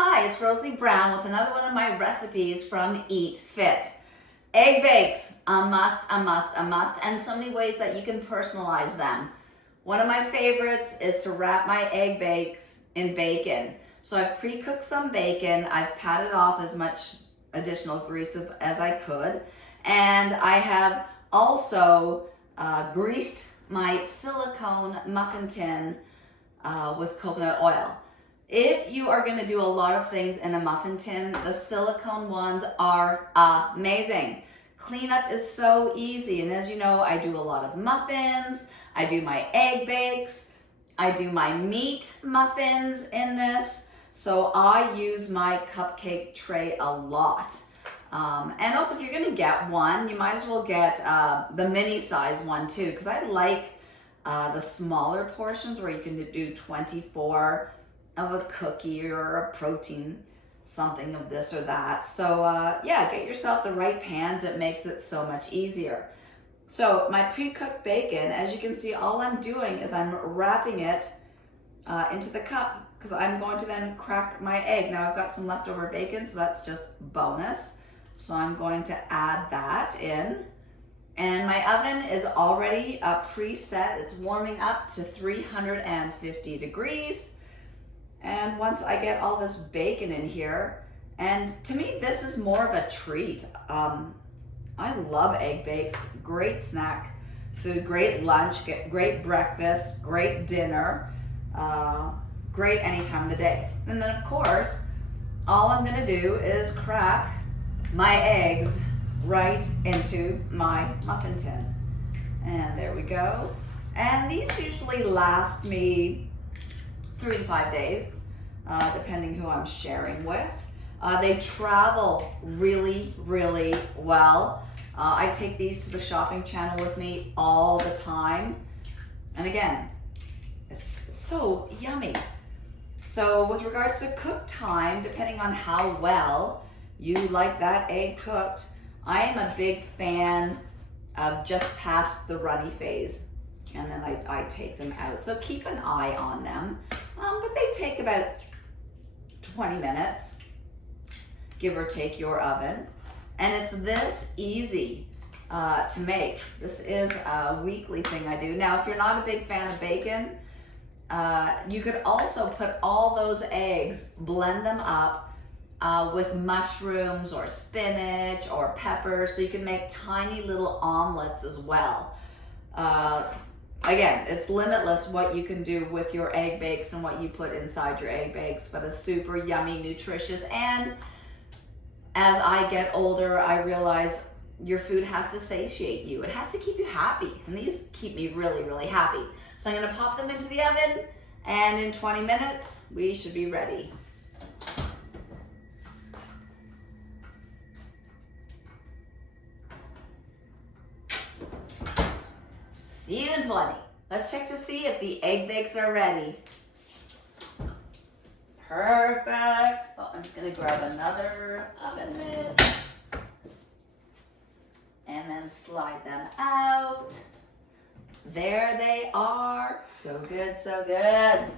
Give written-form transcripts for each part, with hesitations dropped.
Hi, it's Rosie Brown with another one of my recipes from Eat Fit. Egg bakes, a must, a must, a must, and so many ways that you can personalize them. One of my favorites is to wrap my egg bakes in bacon. So I've pre-cooked some bacon, I've patted off as much additional grease as I could, and I have also greased my silicone muffin tin with coconut oil. If you are going to do a lot of things in a muffin tin, the silicone ones are amazing. Cleanup is so easy, and as you know, I do a lot of muffins, I do my egg bakes, I do my meat muffins in this, so I use my cupcake tray a lot. And also, if you're going to get one, you might as well get the mini size one too, because I like the smaller portions where you can do 24 of a cookie or a protein, something of this or that. So yeah, get yourself the right pans. It makes it so much easier. So my pre-cooked bacon, as you can see, all I'm doing is I'm wrapping it into the cup because I'm going to then crack my egg. Now I've got some leftover bacon, so that's just bonus. So I'm going to add that in. And my oven is already preset. It's warming up to 350 degrees. And once I get all this bacon in here, and to me, this is more of a treat. I love egg bakes, great snack food, great lunch, great breakfast, great dinner, great any time of the day. And then of course, all I'm gonna do is crack my eggs right into my muffin tin. And there we go. And these usually last me 3 to 5 days, depending who I'm sharing with. They travel really, really well. I take these to the shopping channel with me all the time. And again, it's so yummy. So with regards to cook time, depending on how well you like that egg cooked, I am a big fan of just past the runny phase. And then I take them out. So keep an eye on them. But they take about 20 minutes, give or take your oven. And it's this easy to make. This is a weekly thing I do. Now, if you're not a big fan of bacon, you could also put all those eggs, blend them up with mushrooms or spinach or peppers, so you can make tiny little omelets as well. Again, it's limitless what you can do with your egg bakes and what you put inside your egg bakes, but a super yummy, nutritious, and as I get older, I realize your food has to satiate you. It has to keep you happy, and these keep me really, really happy. So I'm gonna pop them into the oven, and in 20 minutes, we should be ready. See you in 20. Let's check to see if the egg bakes are ready. Perfect. Oh, I'm just gonna grab another oven mitt and then slide them out. There they are. So good, so good.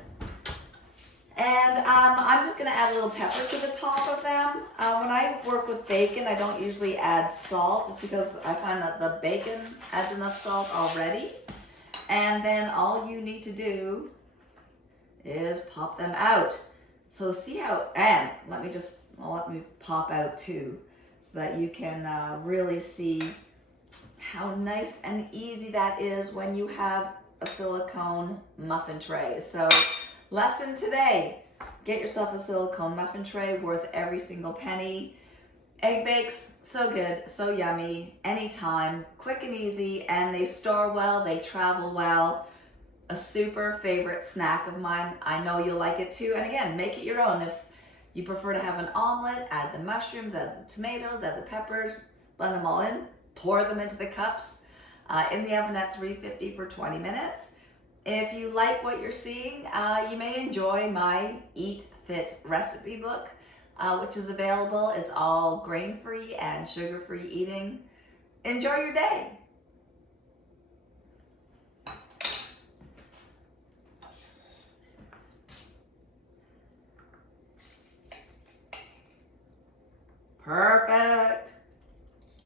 And I'm just gonna add a little pepper to the top of them. When I work with bacon, I don't usually add salt just because I find that the bacon adds enough salt already. And then all you need to do is pop them out. So see how, and let me pop out too, so that you can really see how nice and easy that is when you have a silicone muffin tray. So lesson today, get yourself a silicone muffin tray worth every single penny. Egg bakes, so good, so yummy, anytime, quick and easy, and they store well, they travel well. A super favorite snack of mine. I know you'll like it too. And again, make it your own. If you prefer to have an omelet, add the mushrooms, add the tomatoes, add the peppers, blend them all in, pour them into the cups in the oven at 350 for 20 minutes. If you like what you're seeing, you may enjoy my Eat Fit recipe book, which is available. It's all grain-free and sugar-free eating. Enjoy your day. Perfect.